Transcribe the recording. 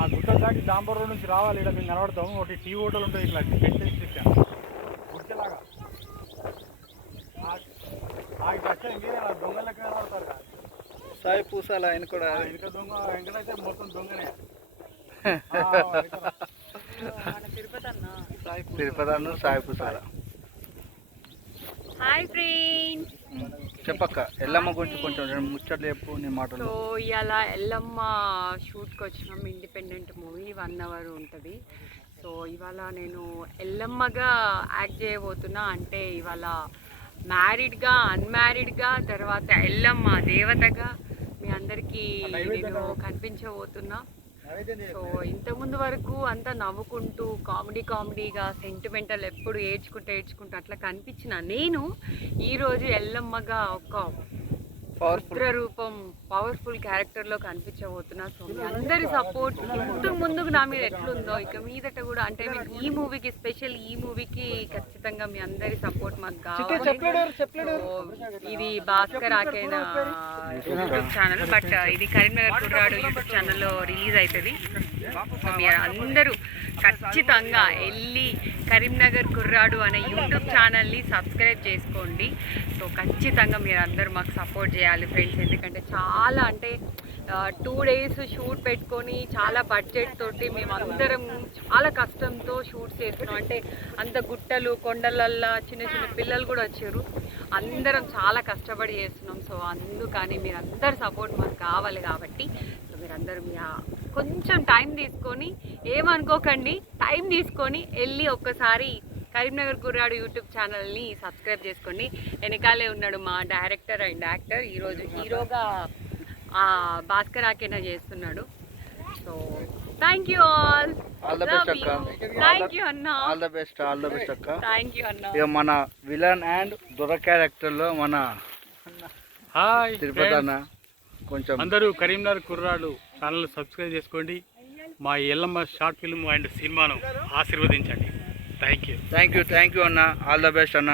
ఆ గుట్ట దాటి డాంబర్ రోడ్ నుంచి రావాలి. ఇక్కడ మేము కనబడతాము. ఒకటి టీ హోటల్ ఉంటుంది ఇట్లా గుడిచెలాగా. ఇట్లా వచ్చాయి మీరే దొంగ లెక్క కనబడతారు కదా. సాయి పూసాల ఆయన కూడా వెనక దొంగ వెంకటైతే మొత్తం దొంగనే. తిరుపతి అన్న సాయి పూసాల. హాయ్ ఫ్రెండ్స్, చెప్పక్క ఎల్లమ్మ గురించి కొంచెం ముచ్చట్లు చెప్పు నీ మాటలు. సో ఇవాళ ఎల్లమ్మ షూట్కి వచ్చినాం. ఇండిపెండెంట్ మూవీ 1 hour ఉంటుంది. సో ఇవాళ నేను ఎల్లమ్మగా యాక్ట్ చేయబోతున్నా. అంటే ఇవాళ మ్యారీడ్గా, అన్మ్యారీడ్గా, తర్వాత ఎల్లమ్మ దేవతగా మీ అందరికీ నేను కనిపించబోతున్నా. సో ఇంతకుముందు వరకు అంతా నవ్వుకుంటూ కామెడీగా సెంటిమెంటల్ ఎప్పుడు ఏడ్చుకుంటూ అట్లా కనిపించిన నేను ఈరోజు ఎల్లమ్మగా ఒక ఉగ్ర రూపం పవర్ఫుల్ క్యారెక్టర్లో కనిపించబోతున్నా. సో మీ అందరి సపోర్ట్ ఇంతకు ముందుకు నా మీద ఎట్లుందో ఇక మీదట కూడా, అంటే మీకు ఈ మూవీకి స్పెషల్, ఈ మూవీకి ఖచ్చితంగా మీ అందరి సపోర్ట్ మాకు కావాలి. ఇది భాస్కర్ ఆకేనా యూట్యూబ్ ఛానల్, బట్ ఇది కరీంనగర్ కుర్రాడు యూట్యూబ్ ఛానల్లో రిలీజ్ అవుతుంది. సో మీరు అందరూ ఖచ్చితంగా వెళ్ళి కరీంనగర్ కుర్రాడు అనే యూట్యూబ్ ఛానల్ని సబ్స్క్రైబ్ చేసుకోండి. సో ఖచ్చితంగా మీరు అందరూ మాకు సపోర్ట్ చేయాలి ఫ్రెండ్స్. ఎందుకంటే చాలా, అంటే 2 days షూట్ పెట్టుకొని చాలా బడ్జెట్ తోటి మేము అందరం చాలా కష్టంతో షూట్ చేస్తున్నాం. అంటే అంత గుట్టలు కొండలల్లో చిన్న పిల్లలు కూడా వచ్చారు. అందరం చాలా కష్టపడి చేస్తున్నాం. సో అందుకని మీరందరు సపోర్ట్ మాకు కావాలి. కాబట్టి సో మీరందరూ కొంచెం టైం తీసుకొని, ఏమనుకోకండి, టైం తీసుకొని వెళ్ళి ఒక్కసారి కరీంనగర్ కుర్రాడు యూట్యూబ్ ఛానల్ని సబ్స్క్రైబ్ చేసుకోండి. వెనకాలే ఉన్నాడు మా డైరెక్టర్ అండ్ యాక్టర్. ఈరోజు హీరోగా భాస్కర్ ఆకేనా చేస్తున్నాడు. So thank you all the best అక్క. థ్యాంక్ యూ అన్న. ఆల్ ద బెస్ట్ అక్క. థ్యాంక్ యూ అన్న. ఇక మన విలన్ అండ్ దొర క్యారెక్టర్లో మన హాయ్ తిరుపతి అన్న. కొంచెం అందరూ కరీంనగర్ కుర్రాడు ఛానల్ సబ్స్క్రైబ్ చేసుకోండి. మా ఎల్లమ్మ షార్ట్ ఫిల్మ్ అండ్ సినిమాను ఆశీర్వదించండి. థ్యాంక్ యూ అన్న. ఆల్ ద బెస్ట్ అన్న.